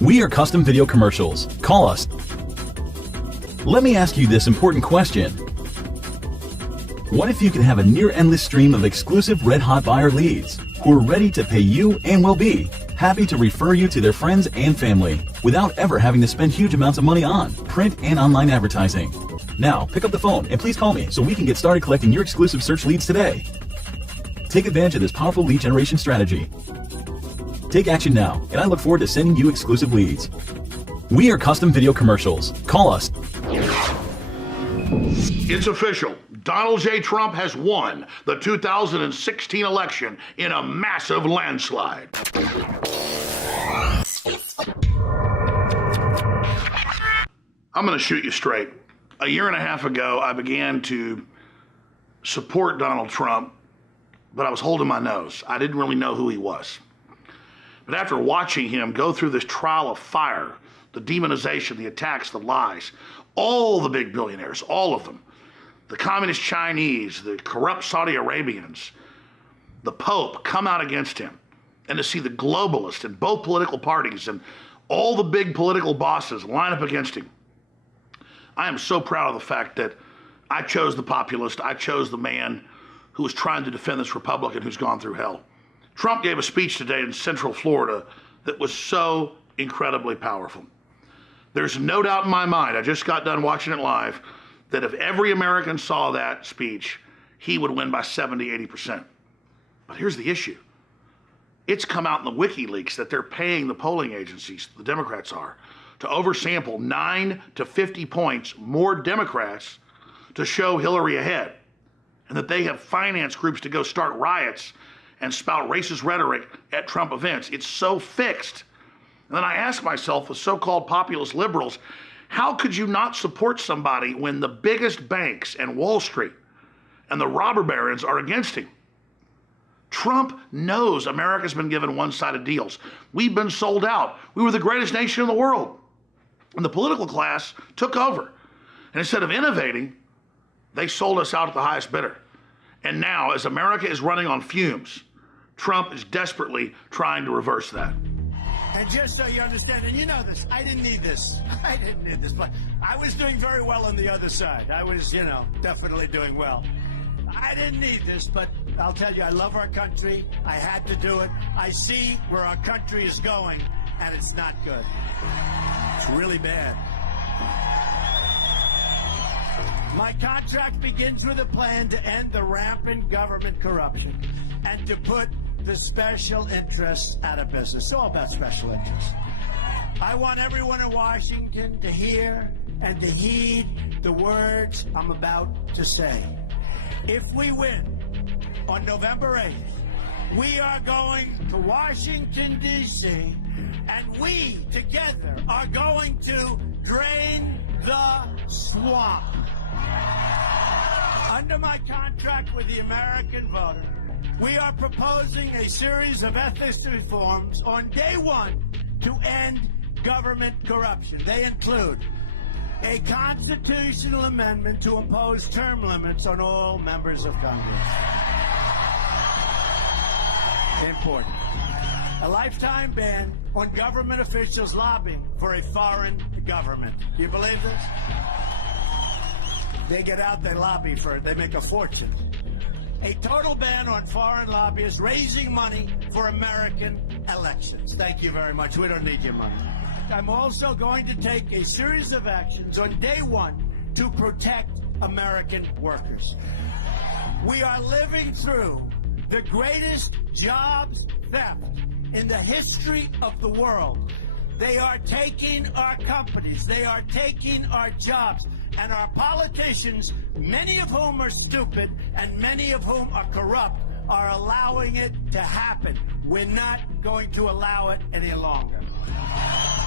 We are Custom Video Commercials. Call us. Let me ask you this important question. What if you could have a near endless stream of exclusive red-hot buyer leads who are ready to pay you and will be happy to refer you to their friends and family without ever having to spend huge amounts of money on print and online advertising? Now, pick up the phone and please call me so we can get started collecting your exclusive search leads today. Take advantage of this powerful lead generation strategy. Take action now, and I look forward to sending you exclusive leads. We are Custom Video Commercials. Call us. It's official. Donald J. Trump has won the 2016 election in a massive landslide. I'm going to shoot you straight. A year and a half ago, I began to support Donald Trump, but I was holding my nose. I didn't really know who he was. But after watching him go through this trial of fire, the demonization, the attacks, the lies, all the big billionaires, all of them, the communist Chinese, the corrupt Saudi Arabians, the Pope come out against him, and to see the globalists in both political parties and all the big political bosses line up against him, I am so proud of the fact that I chose the populist. I chose the man who was trying to defend this Republican who's gone through hell. Trump gave a speech today in Central Florida that was so incredibly powerful. There's no doubt in my mind, I just got done watching it live, that if every American saw that speech, he would win by 70, 80%. But here's the issue. It's come out in the WikiLeaks that they're paying the polling agencies, the Democrats are, to oversample 9 to 50 points more Democrats to show Hillary ahead, and that they have finance groups to go start riots and spout racist rhetoric at Trump events. It's so fixed. And then I ask myself, with so-called populist liberals, how could you not support somebody when the biggest banks and Wall Street and the robber barons are against him? Trump knows America's been given one-sided deals. We've been sold out. We were the greatest nation in the world. And the political class took over. And instead of innovating, they sold us out at the highest bidder. And now, as America is running on fumes, Trump is desperately trying to reverse that. And just so you understand, and you know this, I didn't need this. I didn't need this, but I was doing very well on the other side. I was, definitely doing well. I didn't need this, but I'll tell you, I love our country. I had to do it. I see where our country is going, and it's not good. It's really bad. My contract begins with a plan to end the rampant government corruption and to put the special interests out of business. It's all about special interests. I want everyone in Washington to hear and to heed the words I'm about to say. If we win on November 8th, we are going to Washington, D.C., and we together are going to drain the swamp. Under my contract with the American voter, we are proposing a series of ethics reforms on day one to end government corruption. They include a constitutional amendment to impose term limits on all members of Congress. Important. A lifetime ban on government officials lobbying for a foreign government. Do you believe this? They get out, they lobby for it, they make a fortune. A total ban on foreign lobbyists raising money for American elections. Thank you very much. We don't need your money. I'm also going to take a series of actions on day one to protect American workers. We are living through the greatest jobs theft in the history of the world. They are taking our companies, they are taking our jobs, and our politicians, many of whom are stupid and many of whom are corrupt, are allowing it to happen. We're not going to allow it any longer.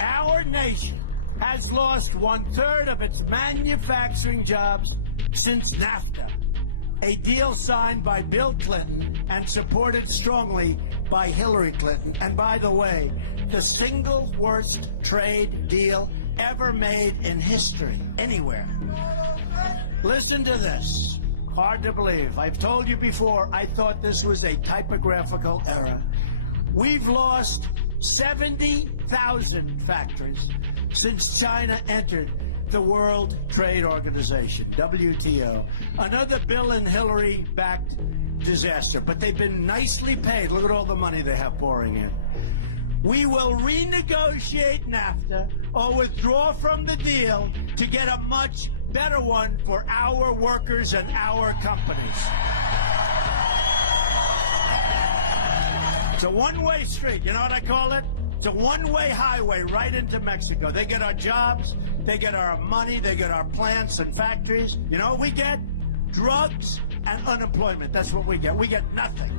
Our nation has lost 1/3 of its manufacturing jobs since NAFTA, a deal signed by Bill Clinton and supported strongly by Hillary Clinton. And by the way, the single worst trade deal ever made in history, anywhere. Listen to this. Hard to believe. I've told you before, I thought this was a typographical error. We've lost 70,000 factories since China entered the World Trade Organization, WTO. Another Bill and Hillary-backed disaster, but they've been nicely paid. Look at all the money they have pouring in. We will renegotiate NAFTA or withdraw from the deal to get a much better one for our workers and our companies. It's a one-way street. You know what I call it? It's a one-way highway right into Mexico. They get our jobs, they get our money, they get our plants and factories. You know what we get? Drugs and unemployment. That's what we get. We get nothing.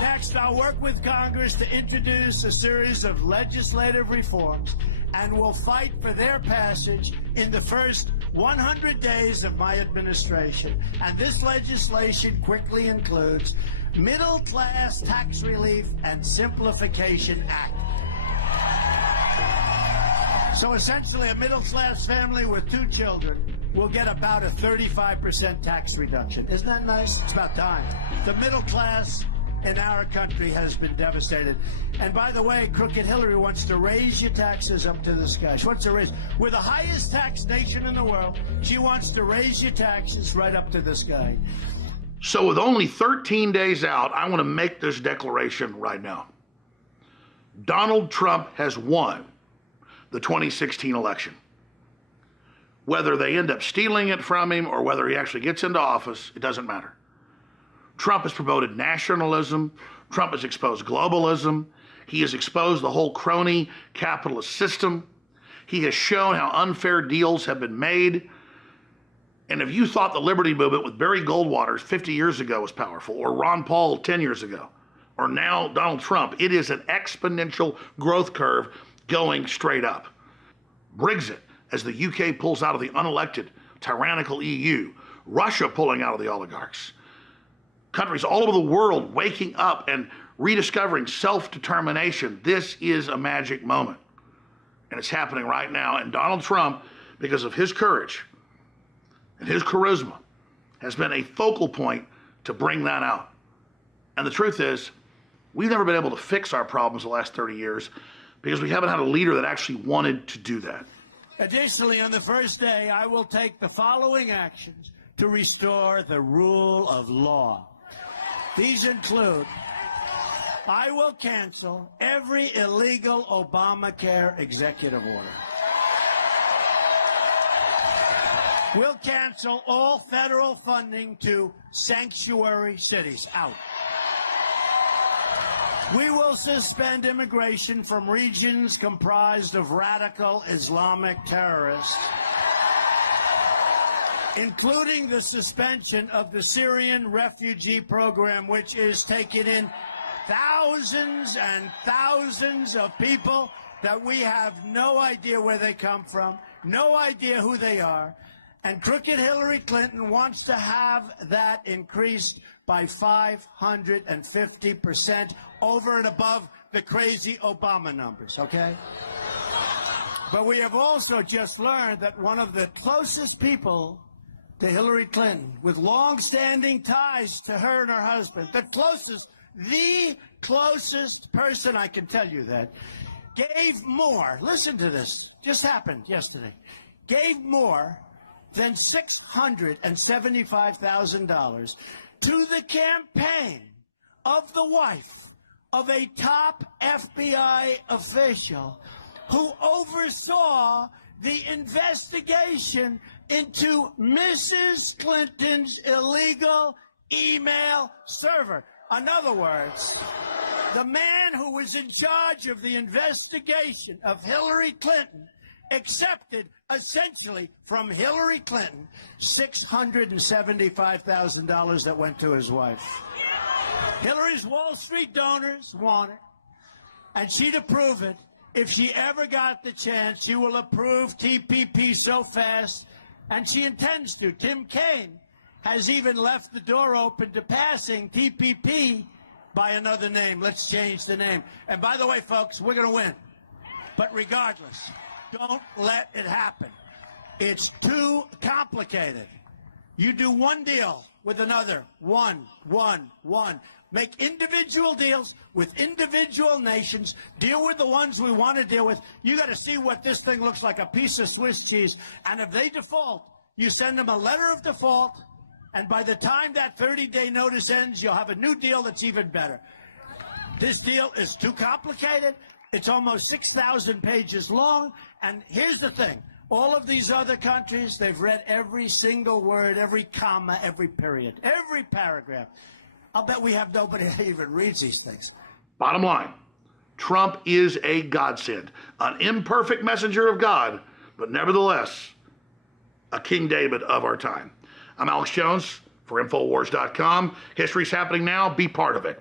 Next, I'll work with Congress to introduce a series of legislative reforms, and we'll fight for their passage in the first 100 days of my administration. And this legislation quickly includes Middle Class Tax Relief and Simplification Act. So essentially, a middle-class family with 2 children will get about a 35% tax reduction. Isn't that nice? It's about time. The middle class in our country has been devastated. And by the way, Crooked Hillary wants to raise your taxes up to the sky. She wants to raise, we're the highest tax nation in the world. She wants to raise your taxes right up to the sky. So with only 13 days out, I want to make this declaration right now. Donald Trump has won the 2016 election. Whether they end up stealing it from him or whether he actually gets into office, it doesn't matter. Trump has promoted nationalism. Trump has exposed globalism. He has exposed the whole crony capitalist system. He has shown how unfair deals have been made. And if you thought the liberty movement with Barry Goldwater 50 years ago was powerful, or Ron Paul 10 years ago, or now Donald Trump, it is an exponential growth curve going straight up. Brexit, as the UK pulls out of the unelected, tyrannical EU, Russia pulling out of the oligarchs, countries all over the world waking up and rediscovering self-determination. This is a magic moment. And it's happening right now. And Donald Trump, because of his courage and his charisma, has been a focal point to bring that out. And the truth is, we've never been able to fix our problems the last 30 years because we haven't had a leader that actually wanted to do that. Additionally, on the first day, I will take the following actions to restore the rule of law. These include, I will cancel every illegal Obamacare executive order. We'll cancel all federal funding to sanctuary cities. Out. We will suspend immigration from regions comprised of radical Islamic terrorists, including the suspension of the Syrian refugee program, which is taking in thousands and thousands of people that we have no idea where they come from, no idea who they are. And Crooked Hillary Clinton wants to have that increased by 550% over and above the crazy Obama numbers, okay? But we have also just learned that one of the closest people to Hillary Clinton, with long-standing ties to her and her husband, the closest person, I can tell you that, gave more, listen to this, just happened yesterday, gave more than $675,000 to the campaign of the wife of a top FBI official who oversaw the investigation into Mrs. Clinton's illegal email server. In other words, the man who was in charge of the investigation of Hillary Clinton accepted essentially from Hillary Clinton $675,000 that went to his wife. Hillary's Wall Street donors want it, and she'd approve it. If she ever got the chance, she will approve TPP so fast, and she intends to. Tim Kaine has even left the door open to passing TPP by another name. Let's change the name. And by the way, folks, we're going to win. But regardless, don't let it happen. It's too complicated. You do one deal with another, one. make individual deals with individual nations, deal with the ones we want to deal with. You got to see what this thing looks like, a piece of Swiss cheese. And if they default, you send them a letter of default, and by the time that 30-day notice ends, you'll have a new deal that's even better. This deal is too complicated. It's almost 6,000 pages long. And here's the thing. All of these other countries, they've read every single word, every comma, every period, every paragraph. I'll bet we have nobody that even reads these things. Bottom line, Trump is a godsend, an imperfect messenger of God, but nevertheless, a King David of our time. I'm Alex Jones for Infowars.com. History's happening now. Be part of it.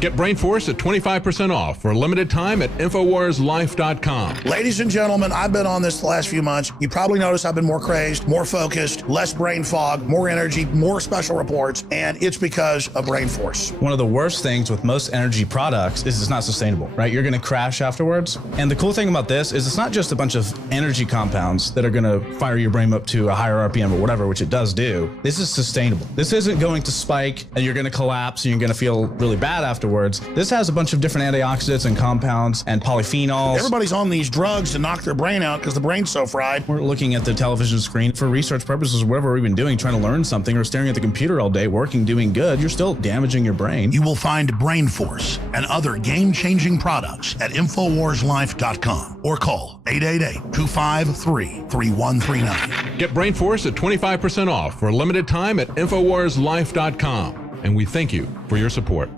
Get Brain Force at 25% off for a limited time at InfoWarsLife.com. Ladies and gentlemen, I've been on this the last few months. You probably noticed I've been more crazed, more focused, less brain fog, more energy, more special reports, and it's because of Brain Force. One of the worst things with most energy products is it's not sustainable, right? You're going to crash afterwards. And the cool thing about this is it's not just a bunch of energy compounds that are going to fire your brain up to a higher RPM or whatever, which it does do. This is sustainable. This isn't going to spike and you're going to collapse and you're going to feel really bad afterwards. This has a bunch of different antioxidants and compounds and polyphenols. Everybody's on these drugs to knock their brain out because the brain's so fried. We're looking at the television screen for research purposes, whatever we've been doing, trying to learn something, or staring at the computer all day, working, doing good. You're still damaging your brain. You will find Brain Force and other game-changing products at InfoWarsLife.com or call 888-253-3139. Get Brain Force at 25% off for a limited time at InfoWarsLife.com. And we thank you for your support.